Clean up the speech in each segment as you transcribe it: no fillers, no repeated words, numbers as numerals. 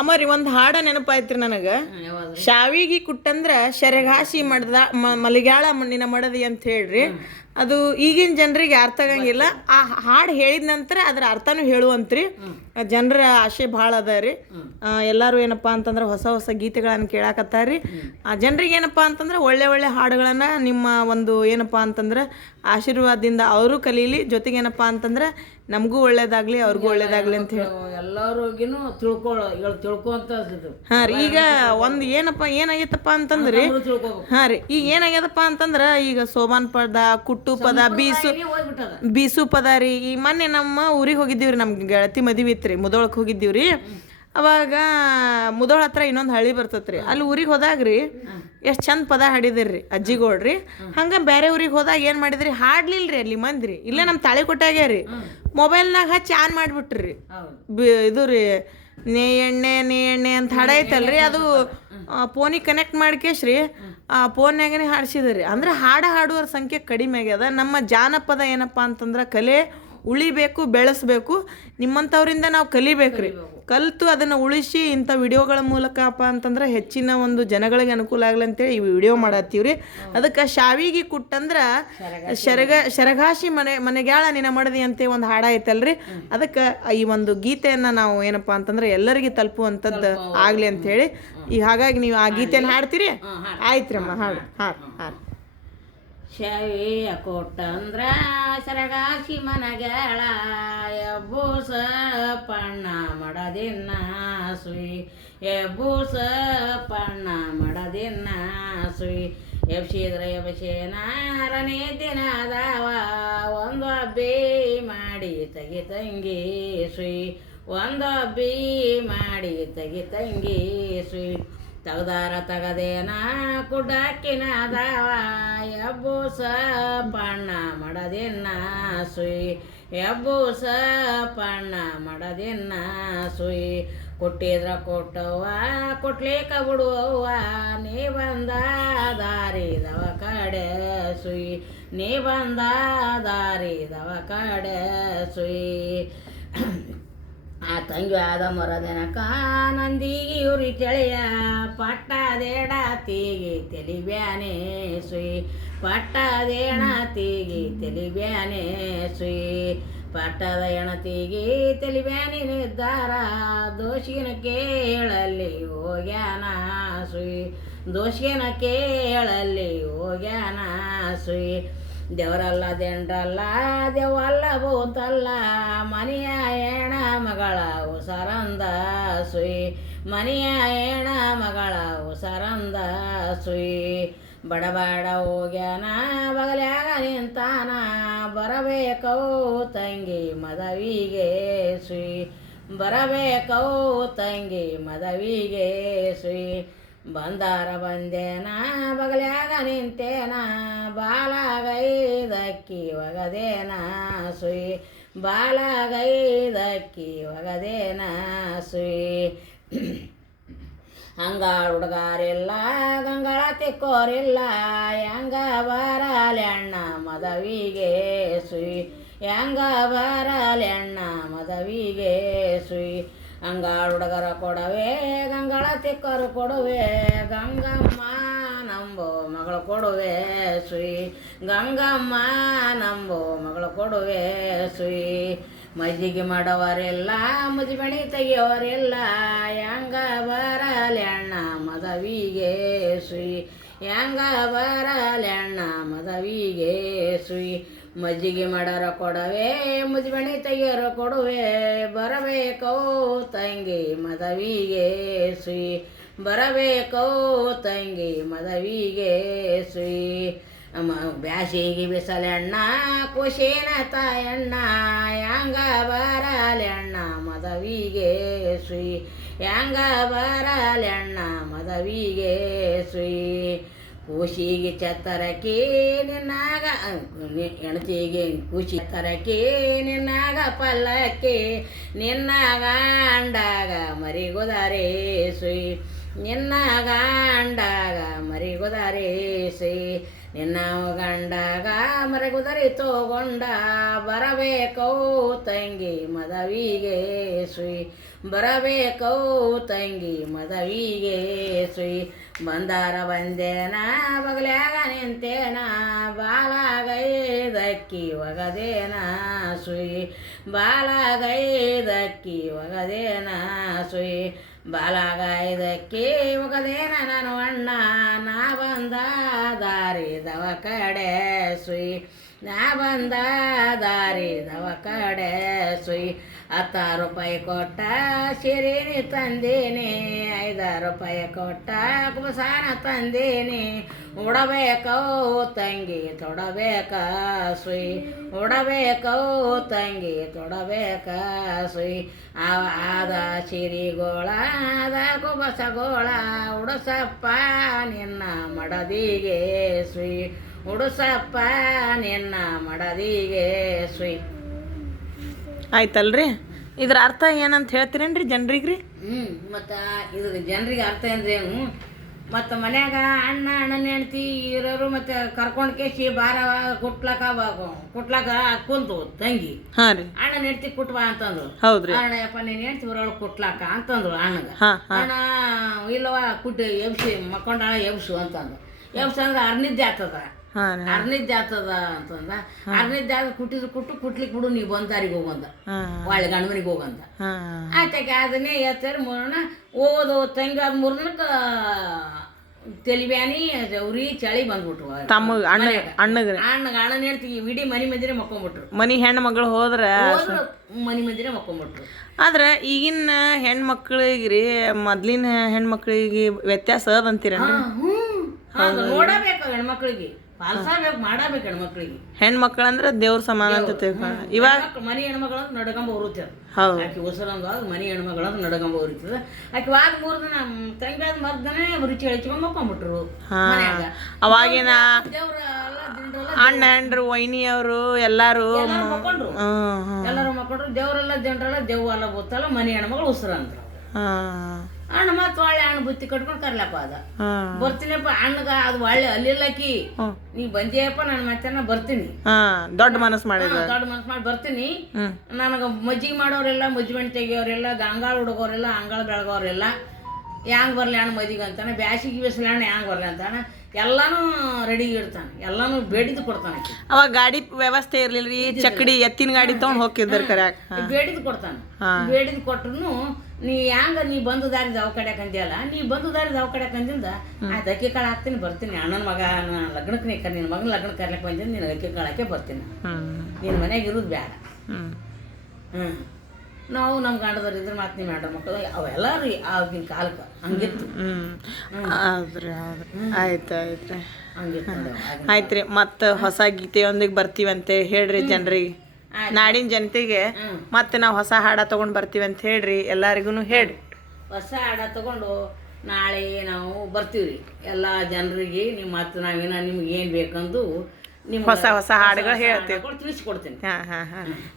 ಅಮ್ಮರಿ ಒಂದು ಹಾಡ ನೆನಪಾಯ್ತ್ರಿ ನನಗೆ. ಶಾವಿಗೆ ಕುಟ್ಟಂದ್ರ ಶರಗಾಸಿ ಮಾಡ್ದ ಮಲಿಗಾಳ ಮಣ್ಣಿನ ಮಡದಿ ಅಂತ ಹೇಳ್ರಿ. ಅದು ಈಗಿನ ಜನರಿಗೆ ಅರ್ಥ ಆಗಂಗಿಲ್ಲ. ಆ ಹಾಡು ಹೇಳಿದ ನಂತರ ಅದ್ರ ಅರ್ಥನೂ ಹೇಳುವಂತ್ರಿ. ಜನರ ಆಸೆ ಭಾಳ ಅದ ರೀ. ಎಲ್ಲರೂ ಏನಪ್ಪ ಅಂತಂದ್ರೆ ಹೊಸ ಹೊಸ ಗೀತೆಗಳನ್ನು ಕೇಳಾಕತ್ತಾರ್ರಿ. ಆ ಜನರಿಗೆ ಏನಪ್ಪ ಅಂತಂದ್ರೆ ಒಳ್ಳೆ ಒಳ್ಳೆ ಹಾಡುಗಳನ್ನು ನಿಮ್ಮ ಒಂದು ಏನಪ್ಪ ಅಂತಂದ್ರೆ ಆಶೀರ್ವಾದದಿಂದ ಅವರು ಕಲೀಲಿ. ಜೊತೆಗೆ ಏನಪ್ಪ ಅಂತಂದ್ರೆ ನಮಗೂ ಒಳ್ಳೇದಾಗ್ಲಿ ಅವ್ರಿಗೂ ಒಳ್ಳೇದಾಗ್ಲಿ ಅಂತ ಹೇಳಿ ಎಲ್ಲರಿಗಿನೂ ತಿಳ್ಕೊಂತ ಹಾಂ ರೀ. ಈಗ ಒಂದು ಏನಾಗೈತಪ್ಪ ಅಂತಂದ್ರಿ ಈಗ ಏನಾಗ್ಯದಪ್ಪ ಅಂತಂದ್ರೆ ಈಗ ಸೋಬಾನ್ ಪದ, ಕುಟ್ಟು ಪದ, ಬೀಸು ಪದ ರೀ. ಈ ಮೊನ್ನೆ ನಮ್ಮ ಊರಿಗೆ ಹೋಗಿದ್ದೀವ್ರಿ, ನಮ್ಗೆ ಗೆಳತಿ ಮದುವೆ ಇತ್ತು ಮುದೋಳಕ್ಕೆ ಹೋಗಿದ್ದೀವ್ರಿ. ಅವಾಗ ಮುದೋಳ ಹತ್ರ ಇನ್ನೊಂದು ಹಳ್ಳಿ ಬರ್ತೈತ್ರಿ. ಅಲ್ಲಿ ಊರಿಗೆ ಹೋದಾಗ್ರಿ ಎಷ್ಟು ಚಂದ ಪದ ಹಾಡಿದಿರ್ರಿ ಅಜ್ಜಿಗೋಳ್ರಿ. ಹಂಗೆ ಬೇರೆ ಊರಿಗೆ ಹೋದಾಗ ಏನು ಮಾಡಿದ್ರಿ, ಹಾಡ್ಲಿಲ್ರಿ ಅಲ್ಲಿ ಮಂದ್ರಿ. ಇಲ್ಲೇ ನಮ್ಮ ತಾಳಿಕೊಟ್ಟಾಗ್ಯಾರಿ ಮೊಬೈಲ್ನಾಗ ಹಚ್ಚಿ ಆನ್ ಮಾಡಿಬಿಟ್ರಿ. ಇದು ರೀ ನೇ ಎಣ್ಣೆ ಅಂತ ಹಾಡೈತಲ್ರಿ, ಅದು ಫೋನಿಗೆ ಕನೆಕ್ಟ್ ಮಾಡ್ಕೇಶ್ರಿ ಫೋನ್ಯಾಗನೇ ಹಾಡ್ಸಿದ್ರಿ. ಅಂದ್ರೆ ಹಾಡುವರ ಸಂಖ್ಯೆ ಕಡಿಮೆ ಆಗ್ಯದ. ನಮ್ಮ ಜಾನಪದ ಏನಪ್ಪ ಅಂತಂದ್ರೆ ಕಲೆ ಉಳಿಬೇಕು, ಬೆಳೆಸ್ಬೇಕು. ನಿಮ್ಮಂಥವ್ರಿಂದ ನಾವು ಕಲಿಬೇಕ್ರಿ. ಕಲಿತು ಅದನ್ನು ಉಳಿಸಿ ಇಂಥ ವಿಡಿಯೋಗಳ ಮೂಲಕಪ್ಪ ಅಂತಂದ್ರೆ ಹೆಚ್ಚಿನ ಒಂದು ಜನಗಳಿಗೆ ಅನುಕೂಲ ಆಗಲಿ ಅಂತೇಳಿ ಈ ವಿಡಿಯೋ ಮಾಡತ್ತೀವ್ರಿ. ಅದಕ್ಕೆ ಶಾವಿಗೆ ಕುಟ್ಟಂದ್ರೆ ಶರಗಾಸಿ ಮನೆಗ್ಯಾಳ ನಿನ್ನ ಮಡದಿ ಅಂತ ಒಂದು ಹಾಡ ಐತಲ್ರಿ. ಅದಕ್ಕೆ ಈ ಒಂದು ಗೀತೆಯನ್ನು ನಾವು ಏನಪ್ಪ ಅಂತಂದ್ರೆ ಎಲ್ಲರಿಗೆ ತಲುಪುವಂಥದ್ದು ಆಗಲಿ ಅಂಥೇಳಿ ಈಗ ಹಾಗಾಗಿ ನೀವು ಆ ಗೀತೆಯನ್ನು ಹಾಡ್ತೀರಿ? ಆಯ್ತ್ರಮ್ಮ, ಹಾಡು ಹಾಡು. ಶಾವಿಯ ಕೊಟ್ಟಂದ್ರ ಸರಗಾಸಿ ಮನಗಳ ಎಬ್ಬೂಸ ಪಣ್ಣ ಮಡದಿನ್ನ ಸುಯಿ ಎಬ್ಬೂಸ ಪಣ್ಣ ಮಡದಿನ್ನ ಸುಯಿ ಎಬ್ಸಿದ್ರ ಎಬ್ಸೇನಾರನೇ ದಿನದವ ಒಂದು ಅಬ್ಬಿ ಮಾಡಿ ತಂಗಿ ಸುಯಿ ಒಂದು ಅಬ್ಬಿ ಮಾಡಿ ತಂಗಿ ಸುಯಿ ತಗದಾರ ತಗದೇನ ಕುಡ್ಡಕ್ಕಿನದವ ಎಬ್ಬೂಸ ಪಣ್ಣ ಮಡದಿನ್ನ ಸುಯಿ ಎಬ್ಬೂಸ ಪಣ್ಣ ಮಡದಿನ್ನ ಸುಯಿ ಕೊಟ್ಟಿದ್ರ ಕೊಟ್ಟವ್ವ ಕೊಟ್ಲಿಕ ಬಿಡುವವ್ವ ನೀ ಬಂದ ದಾರಿದವ ಕಡೆ ಸುಯಿ ನೀ ಬಂದ ದಾರಿದವ ಕಡೆ ಸುಯಿ ಆ ತಂಗಿ ಆದ ಮರದನಕ ನಂದಿಗೆ ಇವ್ರಿ ಚಳಿಯ ಪಟ್ಟದೇಡ ತೀಗಿ ತೆಲಿಬ್ಯಾನೆ ಸುಯಿ ಪಟ್ಟದೇಣ ತೀಗಿ ತೆಲಿಬ್ಯಾನೆ ಸುಯಿ ಪಟ್ಟದ ಎಣತಿಗಿ ತೆಲಿಬ್ಯಾನಿದ್ದಾರ ದೋಷಿನ ಕೇಳಲ್ಲಿ ಹೋಗ್ಯಾನ ಸುಯಿ ದೋಷಿನ ಕೇಳಲ್ಲಿ ಹೋಗ್ಯಾನ ಸುಯಿ ದೇವರಲ್ಲ ದಿಂಡ್ರಲ್ಲ ದೇವಲ್ಲ ಭೂತಲ್ಲ ಮನೆಯ ಹೆಣ ಮಗಳ ಉಸರಂದ ಸುಯಿ ಮನೆಯ ಹೆಣ ಮಗಳ ಉಸರಂದ ಸುಯಿ ಬಡಬಡ ಹೋಗ್ಯಾನ ಬಗಲ್ಯಾಗ ನಿಂತಾನ ಬರಬೇಕೋ ತಂಗಿ ಮದವಿಗೆ ಸುಯಿ ಬರಬೇಕೋ ತಂಗಿ ಮದವಿಗೆ ಸುಯಿ ಬಂದಾರ ಬಂದೇನ ಬಗಲ್ಯಾಗ ನಿಂತೇನ ಬಾಲಾಗೈದಕ್ಕಿ ಒಗದೇನ ಸುಯಿ ಬಾಲಾಗೈದಕ್ಕಿ ಒಗದೇನ ಸುಯಿ ಹಂಗಾಳ ಹುಡುಗಾರಿಲ್ಲ ಗಂಗಳ ತಿಕ್ಕೋರಿಲ್ಲ ಹೆಂಗ ಬರಲೆಣ್ಣ ಮದವಿಗೆ ಸುಯಿ ಹೆಂಗ ಬರಲೆಣ್ಣ ಮದವಿಗೆ ಸುಯಿ ಅಂಗಾಳ ಹುಡುಗರ ಕೊಡವೆ ಗಂಗಳ ತಿಕ್ಕರು ಕೊಡುವೆ ಗಂಗಮ್ಮ ನಂಬೋ ಮಗಳು ಕೊಡುವೆ ಸುಯಿ ಗಂಗಮ್ಮ ನಂಬೋ ಮಗಳು ಕೊಡುವೆ ಸುಯಿ ಮಜ್ಜಿಗೆ ಮಾಡೋವರೆಲ್ಲ ಮುಜಿಬಣಿ ತೆಗಿಯೋರೆಲ್ಲ ಹೆಂಗ ಬರಲೆಣ್ಣ ಮದವಿಗೆ ಸುಯಿ ಹೆಂಗ ಬರಲೆಣ್ಣ ಮದವಿಗೆ ಸುಯಿ ಮಜ್ಜಿಗೆ ಮಾಡೋರ ಕೊಡವೆ ಮುಜಿಬಣಿ ತೆಗಿಯೋರು ಕೊಡುವೆ ಬರಬೇಕೋ ತಂಗಿ ಮದವಿಗೆ ಸುಯಿ ಬರಬೇಕೋ ತಂಗಿ ಮದವಿಗೆ ಸುಯಿ ಬ್ಯಾಸಿಗೆ ಬಿಸಲೆಣ್ಣ ಕುಶೇನ ತಾಯಣ್ಣ ಹೆಂಗ ಬರಲೆಣ್ಣ ಮದವಿಗೆ ಸುಯಿ ಹೆಂಗ ಬರಲೆಣ್ಣ ಮದವಿಗೆ ಸುಯಿ ಕೂಸಿಗೆ ಛತ್ತರಕ್ಕೆ ನಿನ್ನಾಗ ಹೆಣ್ತಿಗೆ ಕೂಸಿ ತರಕ್ಕೆ ನಿನ್ನಾಗ ಪಲ್ಲಕ್ಕೆ ನಿನ್ನ ಗಂಡಾಗ ಮರಿಗುದರೆ ಸುಯಿ ನಿನ್ನ ಗಂಡಾಗ ಮರಿಗುದರೆ ಸುಯಿ ನಿನ್ನ ಗಂಡಾಗ ಮರಿಗುದರೆ ತಗೊಂಡ ಬರಬೇಕೋ ತಂಗಿ ಮದವಿಗೆ ಸುಯಿ ಬರಬೇಕೋ ತಂಗಿ ಮದವಿಗೆ ಸುಯಿ ಬಂದಾರ ಬಂದೇನ ಬಗಲ್ಯಾಗ ನಿಂತೇನ ಬಾಲಾಗೈದಕ್ಕಿ ಒಗದೇನ ಸುಯಿ ಬಾಲಾಗೈದಕ್ಕಿ ಒಗದೇನ ಸುಯಿ ಬಾಲಾಗೈದಕ್ಕಿ ಒಗದೇನ ನಾನು ಅಣ್ಣ ನಾ ಬಂದ ದಾರಿದವ ಕಡೆ ಸುಯಿ ನಾ ಬಂದ ದಾರಿದವ ಕಡೆ ಸುಯಿ 10 ರೂಪಾಯಿ ಕೊಟ್ಟ ಸಿರಿನಿ ತಂದೀನಿ 5 ರೂಪಾಯಿ ಕೊಟ್ಟ ಕುಬಸಾನ ತಂದೀನಿ ಉಡಬೇಕೋ ತಂಗಿ ತೊಡಬೇಕ ಸುಯಿ ಉಡಬೇಕೋ ತಂಗಿ ತೊಡಬೇಕ ಸುಯಿ ಆದ ಸಿರಿಗೋಳ ಆದ ಕುಬಸಗೋಳ ಉಡಸಪ್ಪ ನಿನ್ನ ಮಡದಿಗೆ ಸುಯಿ ಉಡುಸಪ್ಪ ನಿನ್ನ ಮಡದಿಗೆ ಸುಯಿ ಆಯ್ತಲ್ರಿ ಇದ್ರ ಅರ್ಥ ಏನಂತ ಹೇಳ್ತೀರೇನ್ರಿ ಜನರಿಗೆ ರೀ ಮತ್ತು ಇದ್ರ ಜನರಿಗೆ ಅರ್ಥ ಅಂದ್ರೇನು ಮತ್ತು ಮನ್ಯಾಗ ಅಣ್ಣನ ಹೆಂಡ್ತಿ ಇರೋರು ಮತ್ತು ಕರ್ಕೊಂಡು ಕೇಸಿ ಬಾರ ಕುಟ್ಲಾಕ ಕುಂತು ತಂಗಿ ಹಾಂ ರೀ ಅಣ್ಣನ ಹೆಂಡ್ತಿ ಕುಟ್ಬಾ ಅಂತಂದ್ರು ಹೌದ್ರಿ ಅಣ್ಣ ಯಪ್ಪ ನೀನು ಹೆಂಡ್ತಿ ಊರೊಳಗೆ ಕುಟ್ಲಾಕ ಅಂತಂದ್ರು ಅಣ್ಣಗ ಅಣ್ಣ ಇಲ್ಲವ ಕುಟ್ಟಿ ಎಬ್ಸಿ ಮಕ್ಕೊಂಡಾಳ ಎಬ್ಸು ಅಂತಂದು ಎಬ್ಸು ಅಂದ್ರೆ ಅರ್ನಿದ್ದೆ ಆಗ್ತದ ಅರ್ನಿದ್ದೆ ಆಗ್ತದ ಅಂತಂದ ಅರ್ನಿದ್ದೆ ಆದ ಕುಟ್ಲಿಕ್ಕೆ ಬಿಡು ನೀವು ಬಂದಾರಿಗೆ ಹೋಗಂದ ಒಳ್ಳೆ ಗಂಡಮನಿಗೆ ಹೋಗಂದ ಆಯ್ತಾಕೆ ಅದನ್ನೇ ಎತ್ತರಿ ಮೂರಣ ಓದು ತಂಗಿ ಅದು 3 ದಿನಕ್ಕೆ ತೆಲಿಬ್ಯಾನಿ ಉರಿ ಚಳಿ ಬಂದ್ಬಿಟ್ರು ಅಣ್ಣನ ಹೇಳ್ತೀವಿ ಇಡೀ ಮನೆ ಮಂದಿನೇ ಮಕ್ಕೊಂಬಿಟ್ರು ಮನಿ ಹೆಣ್ಣು ಮಗಳು ಹೋದ್ರ ಮನೆ ಮಂದಿನೇ ಮಕ್ಕೊಂಬಿಟ್ರು ಆದ್ರೆ ಈಗಿನ ಹೆಣ್ಮಕ್ಳಿಗೆ ರೀ ಮೊದ್ಲಿನ ಹೆಣ್ಮಕ್ಳಿಗೆ ವ್ಯತ್ಯಾಸ ಅದಂತೀರ ನೋಡಬೇಕು ಹೆಣ್ಮಕ್ಳಿಗೆ ಪಾಲ್ಸಬೇಕು ಮಾಡಬೇಕು ಹೆಣ್ಮಕ್ಳಿಗೆ ಹೆಣ್ಮಕ್ಳಂದ್ರೆ ದೇವ್ರ ಸಮಾನ ಅಂತ ತಿಳ್ಕೊಂಡು ಇವಾಗ ಮನೆ ಹೆಣ್ಮಕ್ಳಂದ್ರೆ ನಡ್ಕೊಂಬ ಉರುತ್ತದ ಹೌದು ಆಕೆ ಉಸಿರಂದಾಗ ಮನೆ ಹೆಣ್ಮಕ್ಳಂದ್ರೆ ನಡ್ಕೊಂಬ ಉರಿತದ ಆಕೆ ವಾದ 3 ದಿನ ತಂಗಾದ ಮರ್ದನೇ ರುಚಿ ಹಚ್ಕೊಂಡ್ ಮಕ್ಕೊಂಬಿಟ್ರು ಅವಾಗಿನ ಅಣ್ಣ ಹೆಂಡ್ರು ವೈನಿಯವರು ಎಲ್ಲಾರು ಮಕ್ಕೊಂಡ್ರು ಎಲ್ಲರೂ ಮಕ್ಕೊಂಡ್ರು ದೇವ್ರೆಲ್ಲ ಜನರೆಲ್ಲ ದೇವ್ ಎಲ್ಲ ಗೊತ್ತಲ್ಲ ಮನೆ ಹೆಣ್ಮಕ್ಳು ಉಸಿರ ಅಂದ್ರು ಅಣ್ಣ ಮತ್ತೆ ಒಳ್ಳೆ ಹಣ್ಣು ಬುತ್ತಿ ಕಟ್ಕೊಂಡು ಕರ್ಲಪ್ಪ ಅದ ಬರ್ತೀನಪ್ಪ ಅಣ್ಣಗ ಅದು ಒಳ್ಳೆ ಅಲ್ಲಿಲ್ಲಕಿ ನೀ ಬಂದಿಯಪ್ಪ ನಾನು ಮತ್ತೆ ಬರ್ತೀನಿ ದೊಡ್ಡ ಮನಸ್ಸು ಮಾಡಿ ಬರ್ತೀನಿ ನನಗೆ ಮಜ್ಜಿಗೆ ಮಾಡೋರೆಲ್ಲ ಮಜ್ಜಿಗೆ ತೆಗಿಯೋರೆಲ್ಲ ಗಂಗಾಳ ಹುಡುಗೋರೆಲ್ಲ ಅಂಗಾಳ ಬೆಳಗೋರೆಲ್ಲ ಹ್ಯಾಂಗ ಬರ್ಲಿ ಅಣ್ಣ ಮಜ್ಜಿಗೆ ಅಂತಾನೆ ಬ್ಯಾಸಿಗೆ ಬಿಸಿಲು ಹಣ್ಣು ಹ್ಯಾಂಗ ಬರ್ಲಿ ಅಂತಾನೆ ಎಲ್ಲಾನು ರೆಡಿ ಇಡ್ತಾನೆ ಎಲ್ಲಾನು ಬೇಡಿದು ಕೊಡ್ತಾನೆ ಅವಾಗ ಗಾಡಿ ವ್ಯವಸ್ಥೆ ಇರ್ಲಿಲ್ರಿ ಚಕ್ಕಡಿ ಎತ್ತಿನ ಗಾಡಿ ತಗೊಂಡ್ ಹೋಗಿದ್ದಾರೆ ಕರ್ಯಾಕ ಬೇಡಿದು ಕೊಡ್ತಾನೆ ಬೇಡಿದು ಕೊಟ್ರು ನೀ ಹ್ಯಾಂಗ ನೀ ಬಂದು ದಾರಿ ದವ ಕಡ್ಯಾಕ ಅಂದಿಯಲ್ಲ ನೀ ಬಂದು ದಾರಿ ದವ ಕಡ್ಯಾಕ ಅಂದಿಂದ ಆಯ್ತು ಅಕ್ಕಿ ಕಾಳು ಹಾಕ್ತೀನಿ ಬರ್ತೀನಿ ಅಣ್ಣನ ಮಗ ಲಗ್ನಕ್ಕೆ ನಿನ್ನ ಮಗನ ಲಗ್ನಕ್ಕೆ ಕರ್ಲಕ್ಕೆ ಬಂದಿದ್ದು ನೀನು ಅಕ್ಕಿ ಕಾಳಕ್ಕೆ ಬರ್ತೀನಿ ನಿನ್ನ ಮನ್ಯಾಗ ಇರೋದು ಬೇಡ ನಾವು ನಮ್ಮ ಗಂಡದವ್ರು ಇದ್ರೆ ಮಾತು ನೀವು ಮಾಡ್ರ ಮಕ್ಕಳು ಅವೆಲ್ಲ ರೀ ಆಗಿನ ಕಾಲಕ್ಕೆ ಹಂಗಿತ್ತು ಆಯ್ತು ಆಯ್ತ್ರಿ ಮತ್ತೆ ಹೊಸ ಗೀತೆಯೊಂದಿಗೆ ಬರ್ತೀವಂತೆ ಹೇಳ್ರಿ ಜನರಿಗೆ ನಾಡಿನ ಜನತೆಗೆ ಮತ್ತೆ ನಾವು ಹೊಸ ಹಾಡ ತಗೊಂಡ್ ಬರ್ತೀವಿ ಅಂತ ಹೇಳ್ರಿ ಎಲ್ಲರಿಗೂ ಹೇಳ್ರಿ ಹೊಸ ಹಾಡ ತಗೊಂಡು ನಾಳೆ ನಾವು ಬರ್ತೀವ್ರಿ ಎಲ್ಲ ಜನರಿಗೆ ನಿಮ್ಮ ಮತ್ತೆ ನಾವೇನ ನಿಮ್ಗೆ ಏನು ಬೇಕಂದು ಹೊಸ ಹೊಸ ಹಾಡುಗಳು ಹೇಳ್ತೀವಿ ತಿಳಿಸ್ಕೊಡ್ತೀನಿ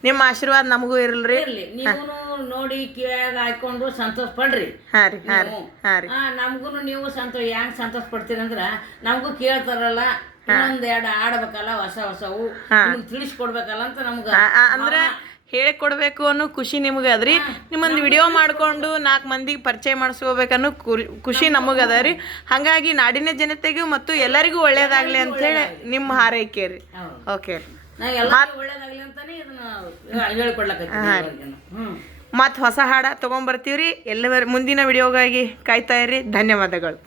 ನಿಮ್ಮ ಆಶೀರ್ವಾದ ನಮಗೂ ಇರಲ್ರಿ ಇರ್ಲಿ ನೀವು ನೋಡಿ ಕಿವ್ಯಾಗ ಹಾಕೊಂಡು ಸಂತೋಷ ಪಡ್ರಿ ನಮಗೂ ನೀವು ಹೆಂಗ್ ಸಂತೋಷ ಪಡ್ತೀರಿ ಅಂದ್ರ ನಮಗೂ ಕೇಳ್ತಾರಲ್ಲ ಇನ್ನೊಂದ್ 2 ಆಡ್ಬೇಕಲ್ಲ ಹೊಸ ಹೊಸವು ನಿಮ್ಗೆ ತಿಳಿಸ್ಕೊಡ್ಬೇಕಲ್ಲ ಅಂತ ನಮ್ಗ ಅಂದ್ರೆ ಹೇಳಿಕೊಡ್ಬೇಕು ಅನ್ನೋ ಖುಷಿ ನಿಮ್ಗೆ ಅದ್ರಿ ನಿಮ್ಮೊಂದು ವಿಡಿಯೋ ಮಾಡ್ಕೊಂಡು 4 ಮಂದಿಗೆ ಪರಿಚಯ ಮಾಡಿಸ್ಕೋಬೇಕನ್ನೋ ಖುಷಿ ನಮಗೆ ಅದ ರೀ ಹಾಗಾಗಿ ನಾಡಿನ ಜನತೆಗೂ ಮತ್ತು ಎಲ್ಲರಿಗೂ ಒಳ್ಳೇದಾಗ್ಲಿ ಅಂತೇಳಿ ನಿಮ್ಮ ಹಾರೈಕೆ ರೀ ಓಕೆ ಮತ್ತು ಹೊಸ ಹಾಡ ತೊಗೊಂಬರ್ತೀವಿ ರೀ ಮುಂದಿನ ವಿಡಿಯೋಗಾಗಿ ಕಾಯ್ತಾ ಇರಿ ಧನ್ಯವಾದಗಳು.